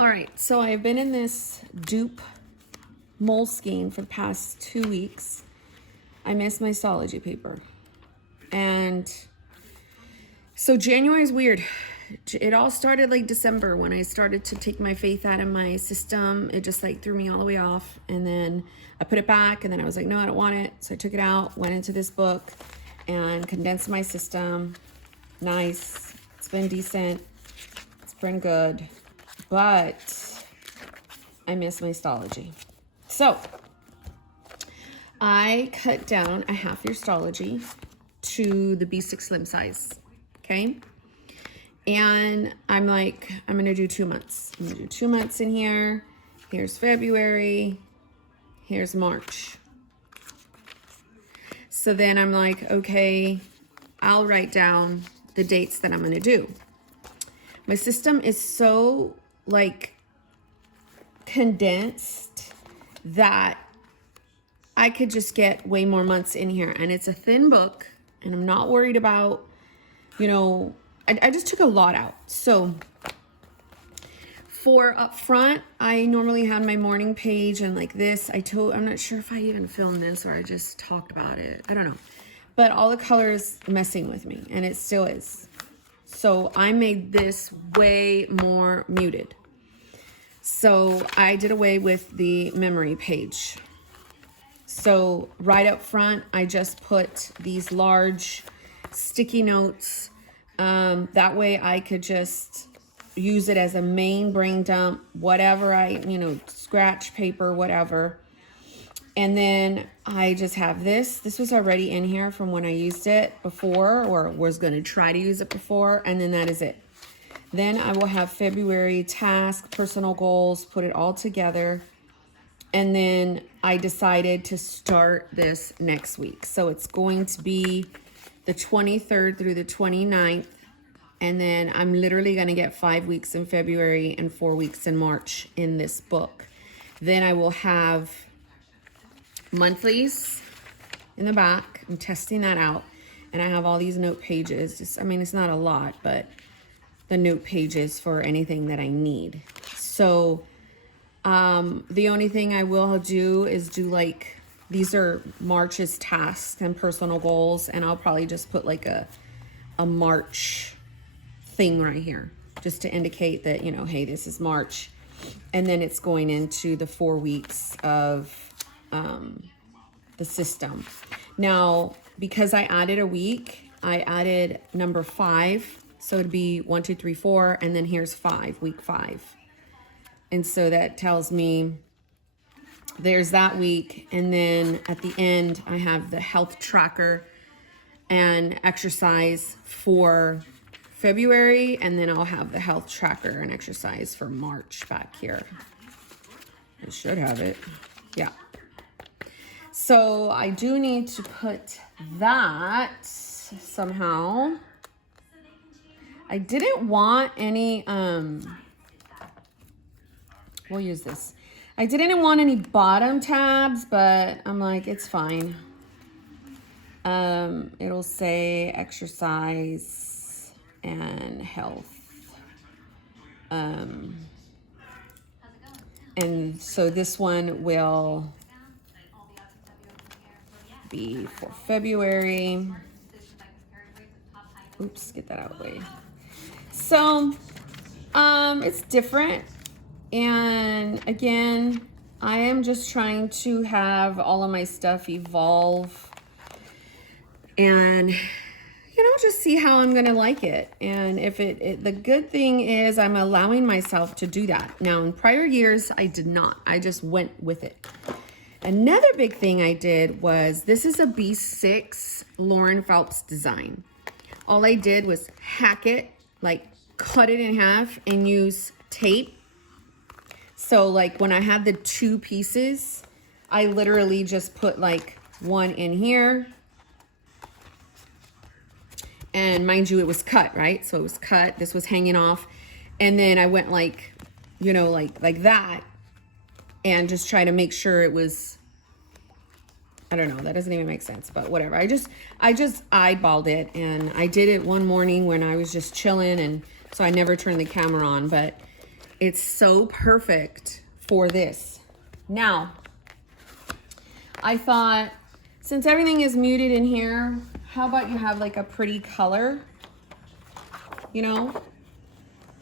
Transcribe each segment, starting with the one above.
All right, so I've been in this dupe Moleskine for the past 2 weeks. I missed my Stalogy paper. And so January is weird. It all started like December when I started to take my faith out of my system. It just like threw me all the way off. And then I put it back and then I was like, no, I don't want it. So I took it out, went into this book and condensed my system. Nice. It's been decent. It's been good. But I miss my Stalogy. So I cut down a half your Stalogy to the B6 Slim size, okay? And I'm like, I'm gonna do 2 months. I'm gonna do 2 months in here. Here's February, here's March. So then I'm like, okay, I'll write down the dates that I'm gonna do. My system is so like condensed that I could just get way more months in here, and it's a thin book and I'm not worried about, I just took a lot out. So for up front, I normally have my morning page and like this, I'm not sure if I even filmed this or I just talked about it. I don't know, but all the colors messing with me, and it still is. So I made this way more muted. So I did away with the memory page. So right up front, I just put these large sticky notes. That way I could just use it as a main brain dump, whatever scratch paper, whatever. And then I just have this. This was already in here from when I used it before, or was going to try to use it before. And then that is it. Then I will have February task, personal goals, put it all together. And then I decided to start this next week. So it's going to be the 23rd through the 29th. And then I'm literally going to get 5 weeks in February and 4 weeks in March in this book. Then I will have monthlies in the back. I'm testing that out. And I have all these note pages. It's not a lot, but the note pages for anything that I need. So the only thing I will do is do like, these are March's tasks and personal goals, and I'll probably just put like a March thing right here just to indicate that, hey, this is March. And then it's going into the 4 weeks of the system. Now, because I added a week, I added number 5. So it'd be 1, 2, 3, 4, and then here's 5, week 5. And so that tells me there's that week. And then at the end, I have the health tracker and exercise for February. And then I'll have the health tracker and exercise for March back here. I should have it. Yeah. So I do need to put that somehow. I didn't want any, we'll use this. I didn't want any bottom tabs, but I'm like, it's fine. It'll say exercise and health. And so this one will be for February. Oops, get that out of the way. So, it's different. And again, I am just trying to have all of my stuff evolve and, just see how I'm going to like it. And if the good thing is I'm allowing myself to do that. Now, in prior years, I did not. I just went with it. Another big thing I did was, this is a B6 Lauren Phelps design. All I did was hack it, like cut it in half and use tape. So like when I had the 2 pieces, I literally just put like one in here. And mind you, it was cut, right? So it was cut, this was hanging off. And then I went like, like that, and just try to make sure it was, I don't know, that doesn't even make sense, but whatever. I just eyeballed it, and I did it one morning when I was just chilling, and so I never turned the camera on, but it's so perfect for this. Now, I thought, since everything is muted in here, how about you have like a pretty color, you know,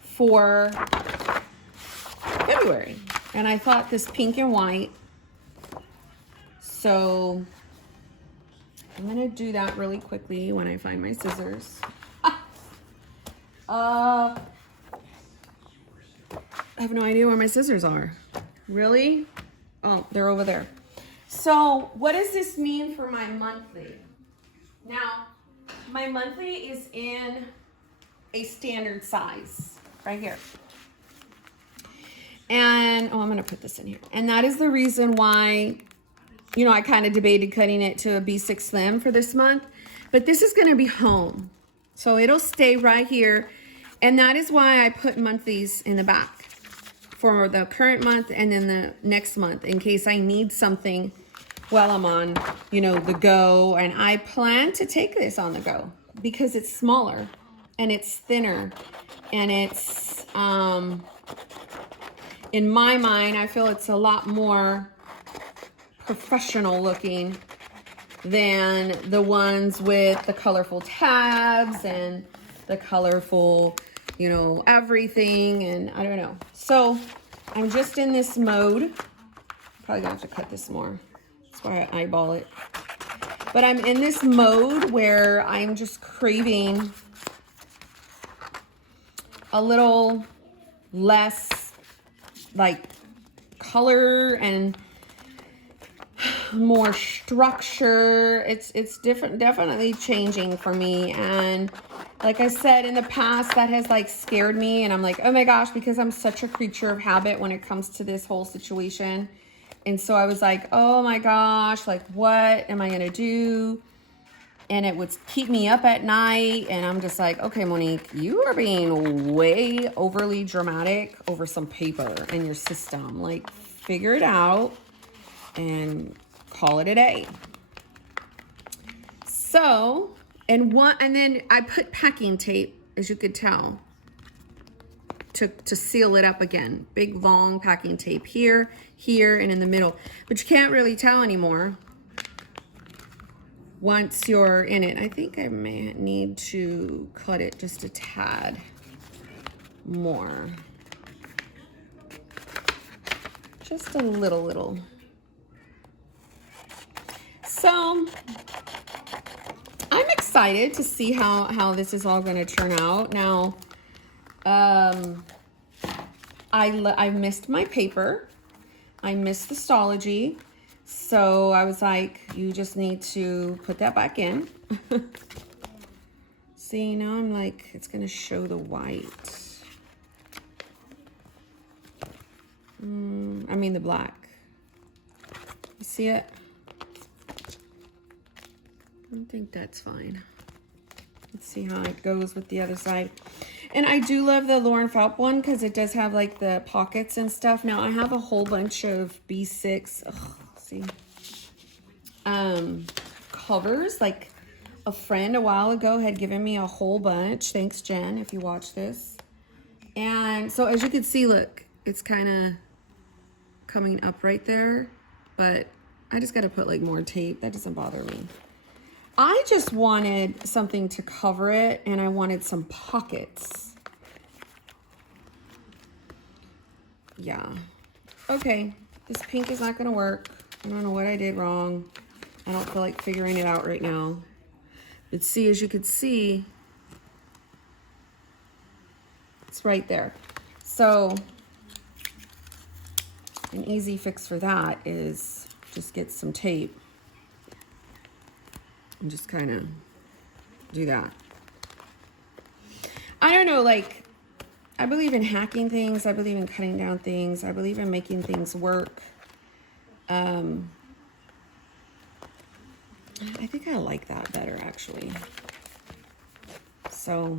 for February. And I thought this pink and white. So I'm gonna do that really quickly when I find my scissors. I have no idea where my scissors are. Really? Oh, they're over there. So what does this mean for my monthly? Now, my monthly is in a standard size right here. And, oh, I'm going to put this in here. And that is the reason why, you know, I kind of debated cutting it to a B6 Slim for this month. But this is going to be home. So it'll stay right here. And that is why I put monthlies in the back for the current month and then the next month in case I need something while I'm on, you know, the go. And I plan to take this on the go because it's smaller and it's thinner and it's, in my mind, I feel it's a lot more professional looking than the ones with the colorful tabs and the colorful, you know, everything. And I don't know. So I'm just in this mode. Probably gonna have to cut this more. That's why I eyeball it. But I'm in this mode where I'm just craving a little less like color and more structure. It's different, definitely changing for me. And like I said in the past, that has like scared me. And I'm like, oh my gosh, because I'm such a creature of habit when it comes to this whole situation. And so I was like, oh my gosh, like what am I gonna do? And it would keep me up at night. And I'm just like, okay, Monique, you are being way overly dramatic over some paper in your system. Like, figure it out and call it a day. So, and then I put packing tape, as you could tell, to seal it up again. Big, long packing tape here, here, and in the middle. But you can't really tell anymore once you're in it. I think I may need to cut it just a tad more. Just a little. So I'm excited to see how this is all going to turn out. Now, I missed my paper. I missed the Stalogy. So I was like, you just need to put that back in. See, now I'm like, it's going to show the white. I mean the black. You see it? I think that's fine. Let's see how it goes with the other side. And I do love the Lauren Phelps one because it does have like the pockets and stuff. Now I have a whole bunch of B6. See, covers. Like a friend a while ago had given me a whole bunch. Thanks, Jen, if you watch this. And so as you can see, look, it's kind of coming up right there, but I just got to put like more tape. That doesn't bother me. I just wanted something to cover it, and I wanted some pockets. Yeah. Okay, this pink is not going to work. I don't know what I did wrong. I don't feel like figuring it out right now. But see, as you can see, it's right there. So an easy fix for that is just get some tape and just kind of do that. I don't know, like, I believe in hacking things. I believe in cutting down things. I believe in making things work. I think I like that better, actually. So,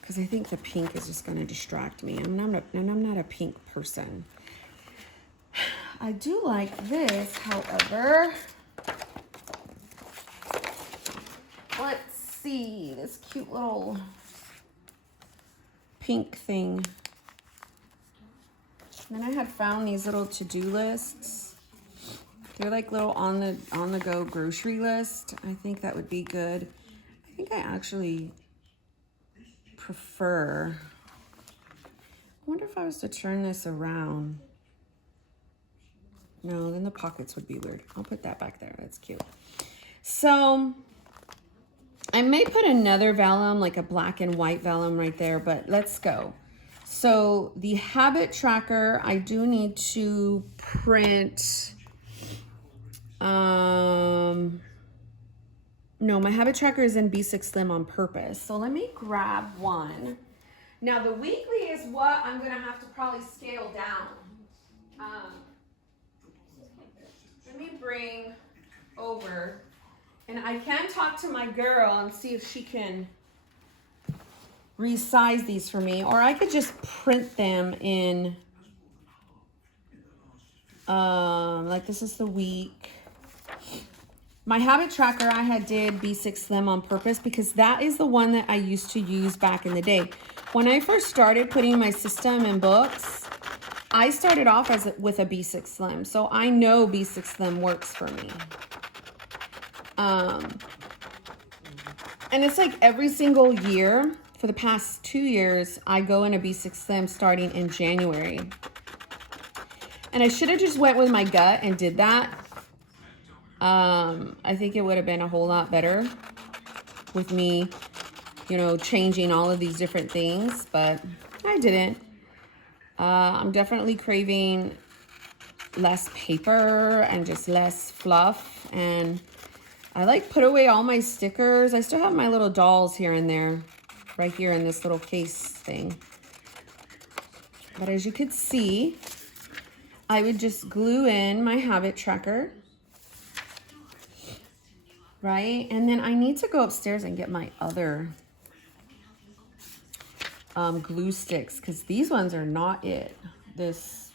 because I think the pink is just going to distract me. I'm not a pink person. I do like this, however. Let's see, this cute little pink thing. And then I had found these little to-do lists. They're like little on the go grocery list. I think that would be good. I think I actually prefer. I wonder if I was to turn this around. No, then the pockets would be weird. I'll put that back there. That's cute. So I may put another vellum, like a black and white vellum right there, but let's go. So the habit tracker, I do need to print. No, my habit tracker is in B6 Slim on purpose. So let me grab one. Now the weekly is what I'm gonna have to probably scale down. Let me bring over, and I can talk to my girl and see if she can resize these for me, or I could just print them in, like this is the week. My habit tracker, I had did B6 Slim on purpose because that is the one that I used to use back in the day. When I first started putting my system in books, I started off with a B6 Slim. So I know B6 Slim works for me. And it's like every single year for the past 2 years, I go in a B6 Slim starting in January. And I should have just went with my gut and did that. I think it would have been a whole lot better with me, you know, changing all of these different things, but I didn't. I'm definitely craving less paper and just less fluff. And I like put away all my stickers. I still have my little dolls here and there, right here in this little case thing. But as you could see, I would just glue in my habit tracker. Right? And then I need to go upstairs and get my other glue sticks because these ones are not it. This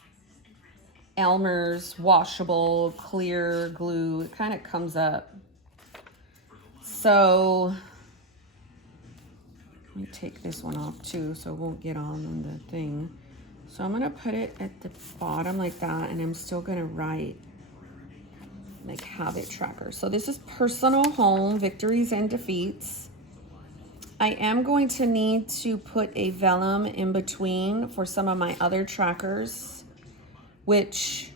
Elmer's washable clear glue, it kind of comes up. So let me take this one off too so it won't get on the thing. So I'm going to put it at the bottom like that, and I'm still going to write like habit tracker. So this is personal home, victories and defeats. I am going to need to put a vellum in between for some of my other trackers, which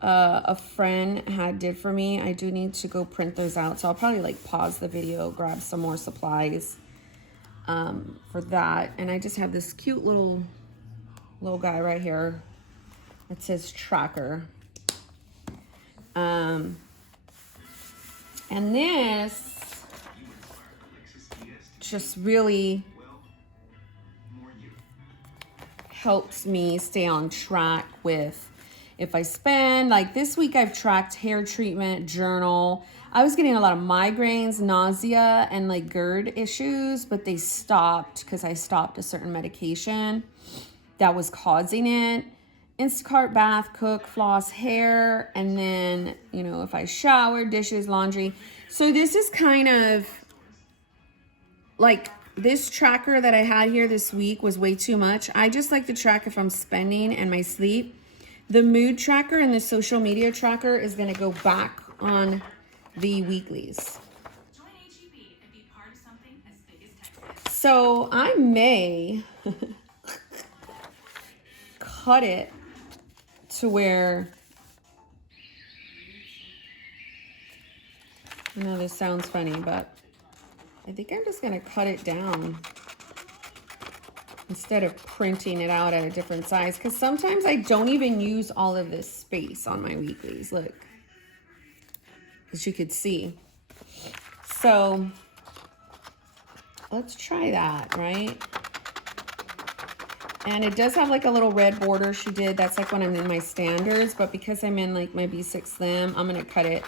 a friend did for me. I do need to go print those out. So I'll probably like pause the video, grab some more supplies for that. And I just have this cute little guy right here that says tracker. And this just really helps me stay on track with if I spend, like this week I've tracked hair treatment, journal. I was getting a lot of migraines, nausea, and like GERD issues, but they stopped because I stopped a certain medication that was causing it. Instacart, bath, cook, floss, hair, and then, you know, if I shower, dishes, laundry. So this is kind of like this tracker that I had here this week was way too much. I just like to track if I'm spending and my sleep. The mood tracker and the social media tracker is going to go back on the weeklies. So I may cut it to where, I know this sounds funny, but I think I'm just gonna cut it down instead of printing it out at a different size, because sometimes I don't even use all of this space on my weeklies, look, as you could see. So let's try that, right? And it does have like a little red border she did. That's like when I'm in my standards. But because I'm in like my B6 Slim, I'm going to cut it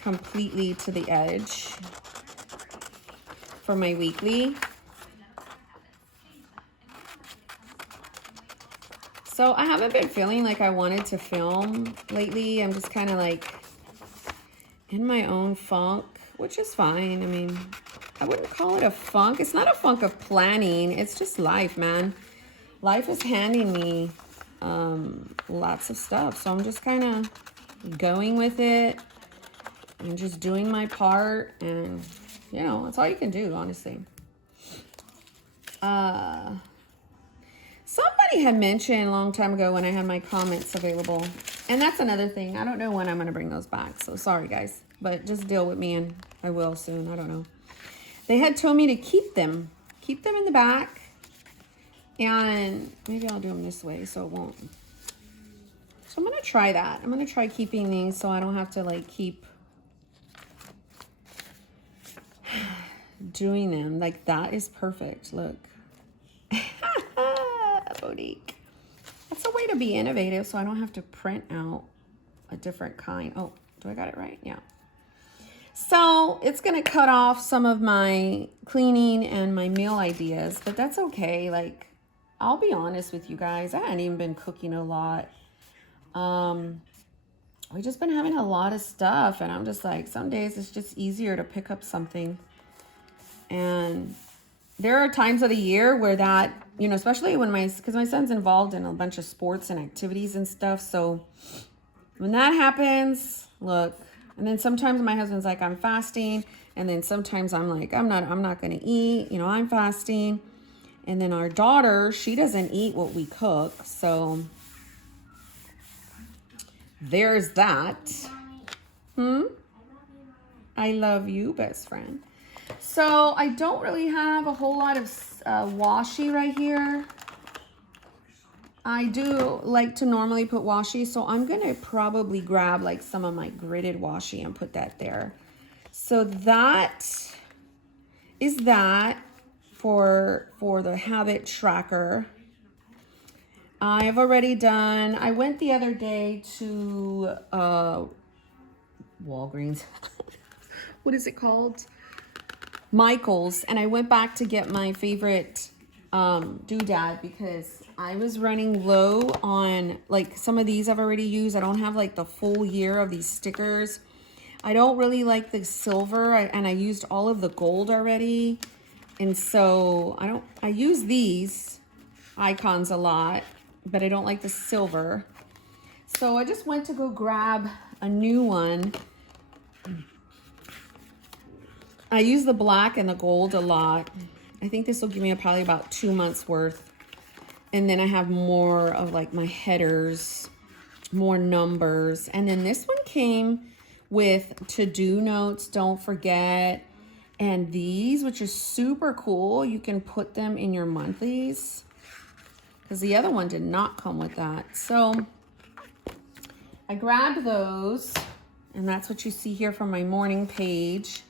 completely to the edge for my weekly. So I haven't been feeling like I wanted to film lately. I'm just kind of like in my own funk, which is fine. I mean, I wouldn't call it a funk. It's not a funk of planning. It's just life, man. Life is handing me lots of stuff. So I'm just kind of going with it and just doing my part, and you know, that's all you can do, honestly. Somebody had mentioned a long time ago when I had my comments available, and that's another thing. I don't know when I'm going to bring those back, so sorry guys, but just deal with me, and I will soon. I don't know. They had told me to keep them in the back, and maybe I'll do them this way so it won't. So I'm going to try that. I'm going to try keeping these so I don't have to like keep doing them. Like that is perfect. Look. Boutique. That's a way to be innovative so I don't have to print out a different kind. Oh, do I got it right? Yeah. So it's going to cut off some of my cleaning and my meal ideas, but that's okay. Like, I'll be honest with you guys. I hadn't even been cooking a lot. We've just been having a lot of stuff, and I'm just like, some days it's just easier to pick up something. And there are times of the year where that, you know, especially when because my son's involved in a bunch of sports and activities and stuff. So when that happens, look, and then sometimes my husband's like, I'm fasting. And then sometimes I'm like, I'm not going to eat, you know, I'm fasting. And then our daughter, she doesn't eat what we cook. So there's that. I love you, best friend. So I don't really have a whole lot of washi right here. I do like to normally put washi, so I'm going to probably grab like some of my gridded washi and put that there. So that is that for the habit tracker. I've already done, I went the other day to Walgreens. What is it called? Michael's, and I went back to get my favorite doodad because I was running low on like some of these I've already used. I don't have like the full year of these stickers. I don't really like the silver, and I used all of the gold already, and so I use these icons a lot, but I don't like the silver. So I just went to go grab a new one. I use the black and the gold a lot. I think this will give me probably about 2 months worth. And then I have more of like my headers, more numbers. And then this one came with to-do notes, don't forget. And these, which are super cool, you can put them in your monthlies. Because the other one did not come with that. So I grabbed those. And that's what you see here from my morning page.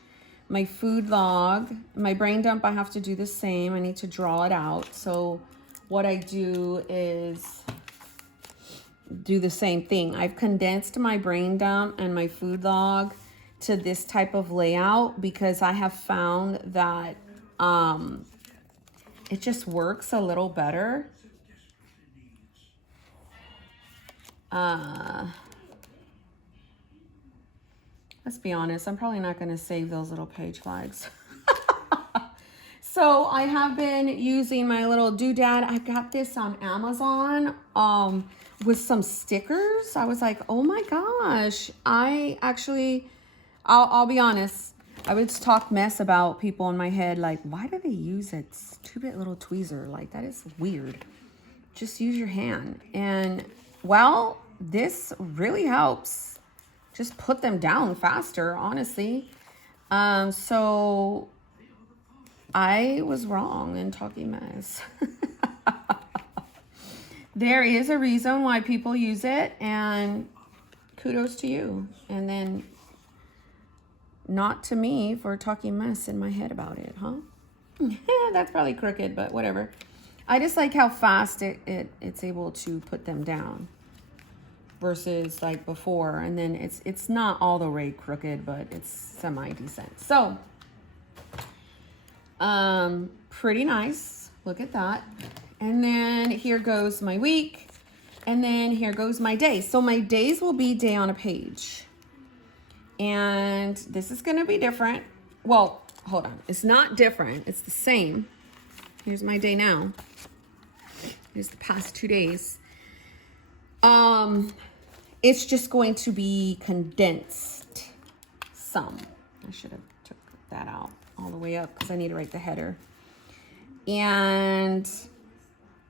My food log, my brain dump, I have to do the same. I need to draw it out. So what I do is do the same thing. I've condensed my brain dump and my food log to this type of layout because I have found that it just works a little better. Let's be honest, I'm probably not going to save those little page flags. So I have been using my little doodad. I got this on Amazon with some stickers. I was like, oh my gosh. I'll be honest. I would talk mess about people in my head like, why do they use a stupid little tweezer? Like, that is weird. Just use your hand. And, well, this really helps. Just put them down faster, honestly. So I was wrong in talking mess. There is a reason why people use it, and kudos to you. And then not to me for talking mess in my head about it, huh? That's probably crooked, but whatever. I just like how fast it's able to put them down versus like before. And then it's not all the way crooked, but it's semi-decent. So, pretty nice. Look at that. And then here goes my week. And then here goes my day. So my days will be day on a page. And this is going to be different. Well, hold on. It's not different. It's the same. Here's my day now. Here's the past 2 days. It's just going to be condensed some. I should have took that out all the way up because I need to write the header. And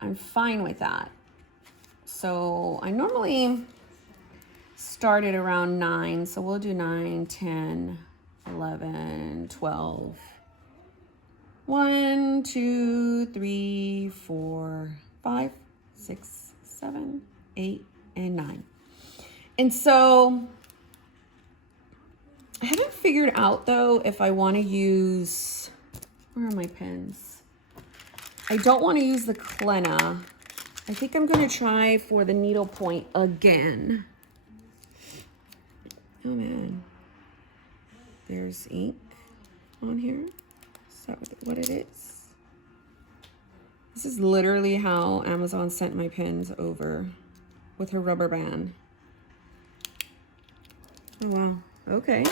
I'm fine with that. So I normally start at around 9. So we'll do 9, 10, 11, 12. 1, 2, 3, 4, 5, 6, 7, 8, and 9. And so I haven't figured out though if I want to use, where are my pens? I don't want to use the Clenna. I think I'm going to try for the needle point again. Oh man, there's ink on here. Is that what it is? This is literally how Amazon sent my pens over with her rubber band. Oh wow, okay.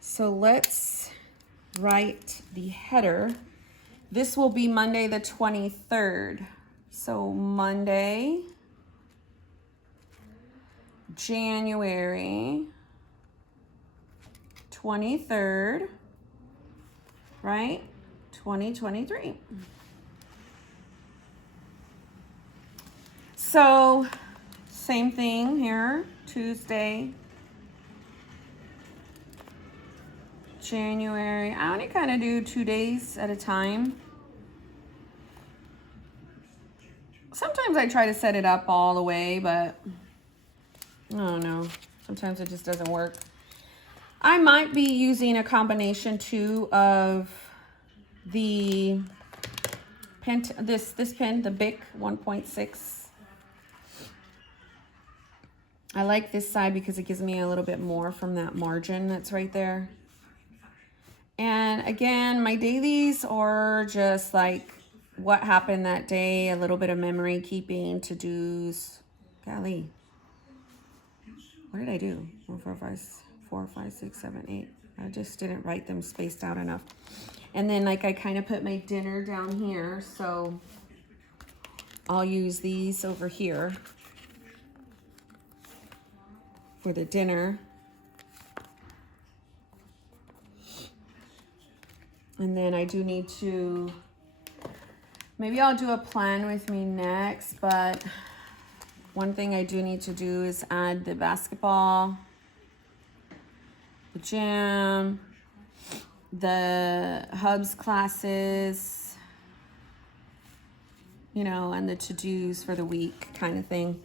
So let's write the header. This will be Monday the 23rd. So Monday, January 23rd, right? 2023. So same thing here, Tuesday, January. I only kind of do 2 days at a time. Sometimes I try to set it up all the way, but I don't know. Sometimes it just doesn't work. I might be using a combination too of the pen, this pen, the Bic 1.6. I like this side because it gives me a little bit more from that margin that's right there. And again, my dailies are just like what happened that day, a little bit of memory keeping, to-dos. Golly, what did I do? 4, 5, 6, 7, 8. I just didn't write them spaced out enough. And then like I kind of put my dinner down here, so I'll use these over here for the dinner. And then I do need to, maybe I'll do a plan with me next, but one thing I do need to do is add the basketball, the gym, the hubs classes, you know, and the to-dos for the week kind of thing.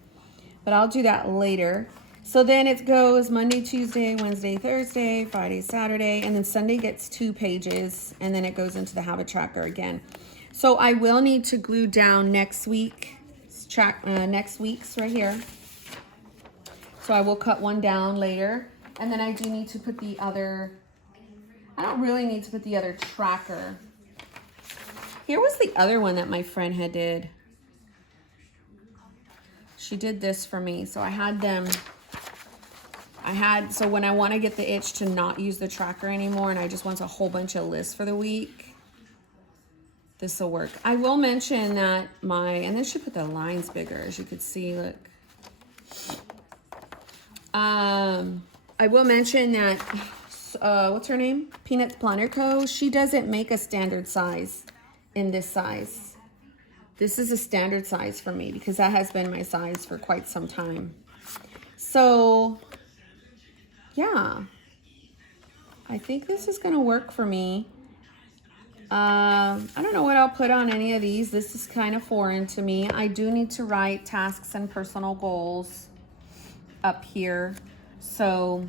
But I'll do that later. So then it goes Monday, Tuesday, Wednesday, Thursday, Friday, Saturday, and then Sunday gets 2 pages, and then it goes into the habit tracker again. So I will need to glue down next week's right here. So I will cut one down later, and then I do need to put the other, I don't really need to put the other tracker. Here was the other one that my friend had did. She did this for me, so I had them. So when I want to get the itch to not use the tracker anymore and I just want a whole bunch of lists for the week, this will work. I will mention that and this should put the lines bigger, as you could see, look. I will mention that, what's her name? Peanuts Planner Co. She doesn't make a standard size in this size. This is a standard size for me because that has been my size for quite some time. So yeah, I think this is going to work for me. I don't know what I'll put on any of these. This is kind of foreign to me. I do need to write tasks and personal goals up here. So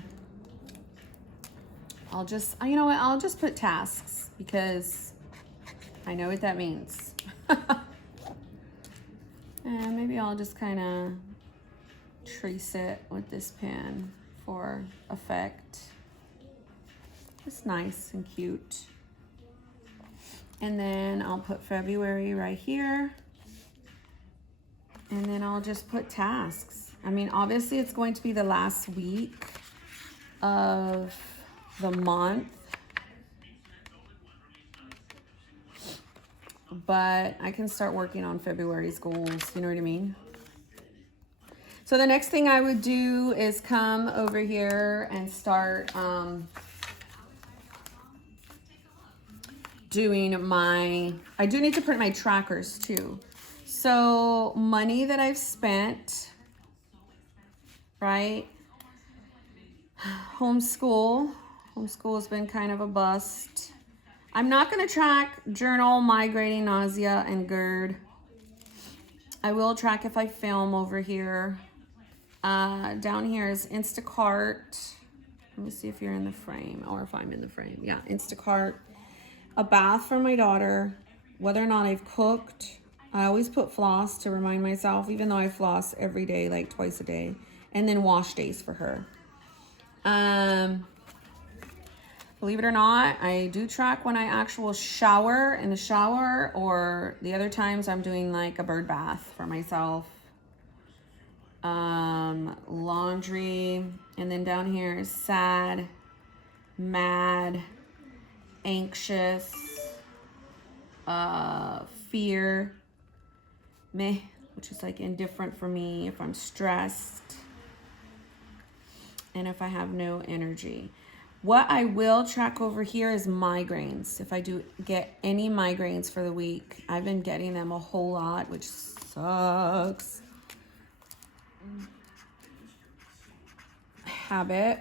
I'll just, you know what? I'll just put tasks because I know what that means. And maybe I'll just kind of trace it with this pen for effect. It's nice and cute. And then I'll put February right here. And then I'll just put tasks. I mean, obviously it's going to be the last week of the month. But I can start working on February's goals, you know what I mean? So the next thing I would do is come over here and start doing my, I do need to print my trackers too. So money that I've spent, right? Homeschool has been kind of a bust. I'm not going to track journal, migraine, nausea, and GERD. I will track if I film over here. Down here is Instacart. Let me see if you're in the frame or if I'm in the frame. Yeah, Instacart. A bath for my daughter. Whether or not I've cooked. I always put floss to remind myself, even though I floss every day, like twice a day. And then wash days for her. Believe it or not, I do track when I actually shower in the shower, or the other times I'm doing like a bird bath for myself. Laundry, and then down here is sad, mad, anxious, fear, meh, which is like indifferent for me if I'm stressed, and if I have no energy. What I will track over here is migraines. If I do get any migraines for the week, I've been getting them a whole lot, which sucks. Habit.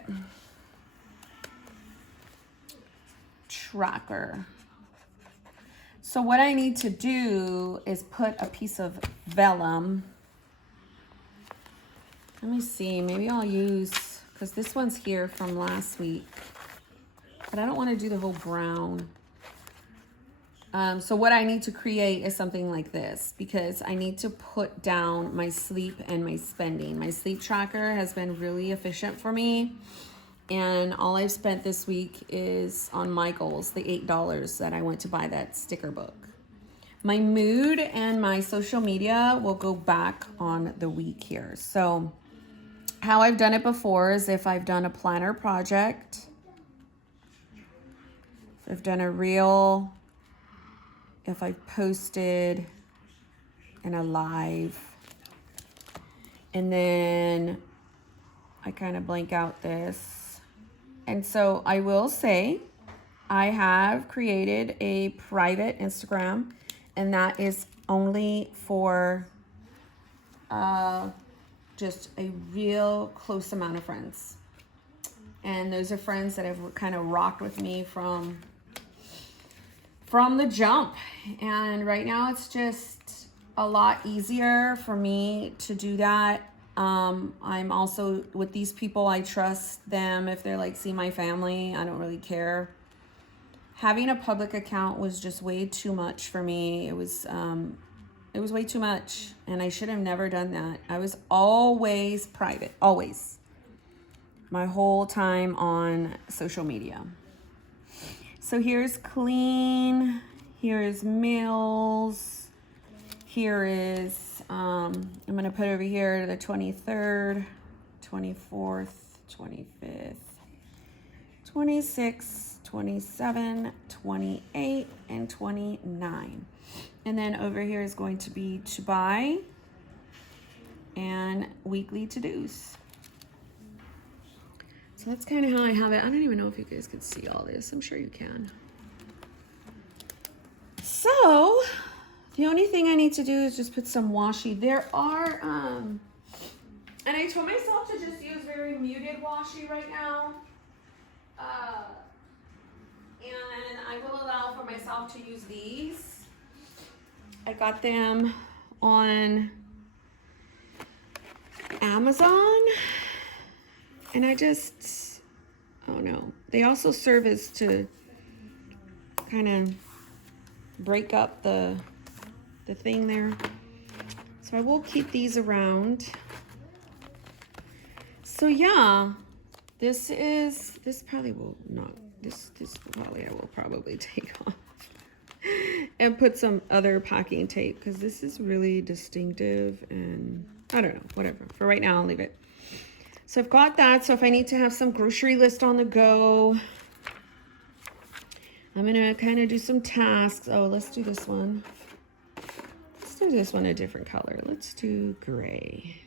Tracker. So what I need to do is put a piece of vellum. Let me see, maybe I'll use, because this one's here from last week, but I don't want to do the whole brown. So what I need to create is something like this, because I need to put down my sleep and my spending. My sleep tracker has been really efficient for me, and all I've spent this week is on my goals, the $8 that I went to buy that sticker book. My mood and my social media will go back on the week here. So how I've done it before is if I've done a planner project, if I've done a reel, if I've posted in a live, and then I kind of blank out this. And so I will say I have created a private Instagram, and that is only for just a real close amount of friends. And those are friends that have kind of rocked with me from the jump. And right now it's just a lot easier for me to do that. I'm also with these people, I trust them. If they're like, see my family, I don't really care. Having a public account was just way too much for me. It was way too much, and I should have never done that. I was always private, always. My whole time on social media. So here's clean, here is meals, here is, I'm going to put over here the 23rd, 24th, 25th, 26th, 27, 28, and 29. And then over here is going to be to buy and weekly to-dos. So that's kind of how I have it. I don't even know if you guys can see all this. I'm sure you can. So the only thing I need to do is just put some washi. There are, and I told myself to just use very muted washi right now. And I will allow for myself to use these. I got them on Amazon, and I just, oh no. They also serve as to kind of break up the thing there. So I will keep these around. So yeah, this probably will not, this probably I will probably take off and put some other packing tape, because this is really distinctive, and I don't know, whatever. For right now, I'll leave it. So I've got that. So if I need to have some grocery list on the go, I'm gonna kind of do some tasks. Oh, let's do this one. Let's do this one a different color. Let's do gray.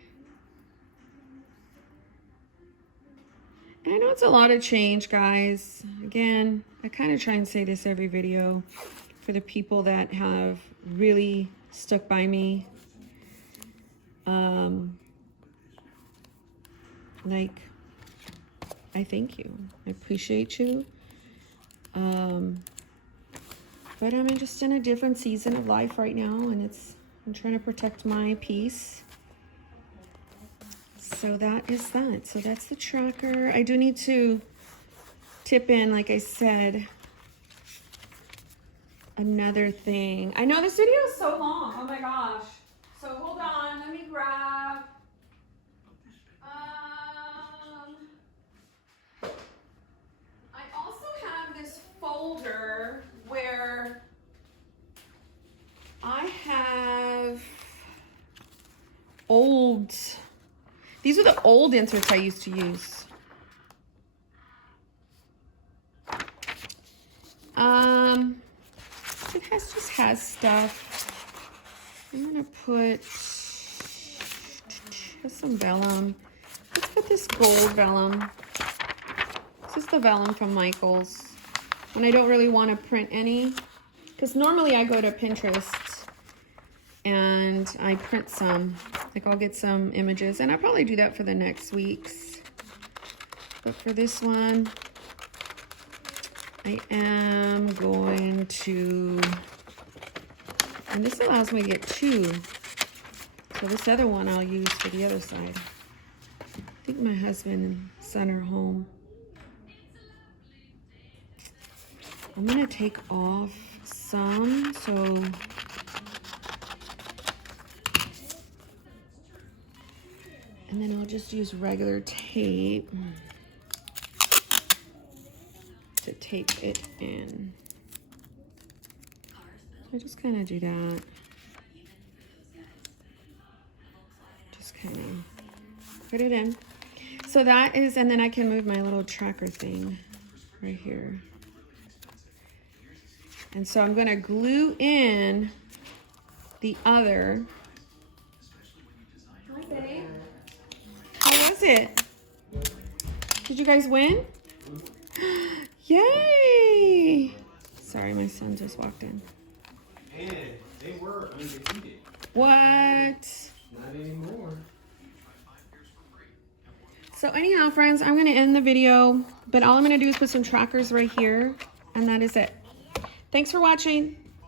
And I know it's a lot of change, guys. Again, I kind of try and say this every video for the people that have really stuck by me. Like, I thank you. I appreciate you. But I'm just in a different season of life right now, and I'm trying to protect my peace. So that is that. So that's the tracker. I do need to tip in, like I said, another thing. I know this video is so long. Oh my gosh. So hold on. Let me grab. I also have this folder where I have these are the old inserts I used to use. It just has stuff. I'm gonna put some vellum. Let's put this gold vellum. This is the vellum from Michaels. When I don't really want to print any, because normally I go to Pinterest and I print some. Like I'll get some images, and I'll probably do that for the next weeks. But for this one, I am going to, and this allows me to get two. So this other one I'll use for the other side. I think my husband and son are home. I'm gonna take off some, so and then I'll just use regular tape to tape it in. I just kind of do that. Just kind of put it in. So that is, and then I can move my little tracker thing right here. And so I'm gonna glue in the other. Hi, babe. How was it? Did you guys win? Yay! Sorry, my son just walked in. And they were undefeated. What? Not anymore. So anyhow, friends, I'm gonna end the video, but all I'm gonna do is put some trackers right here, and that is it. Thanks for watching.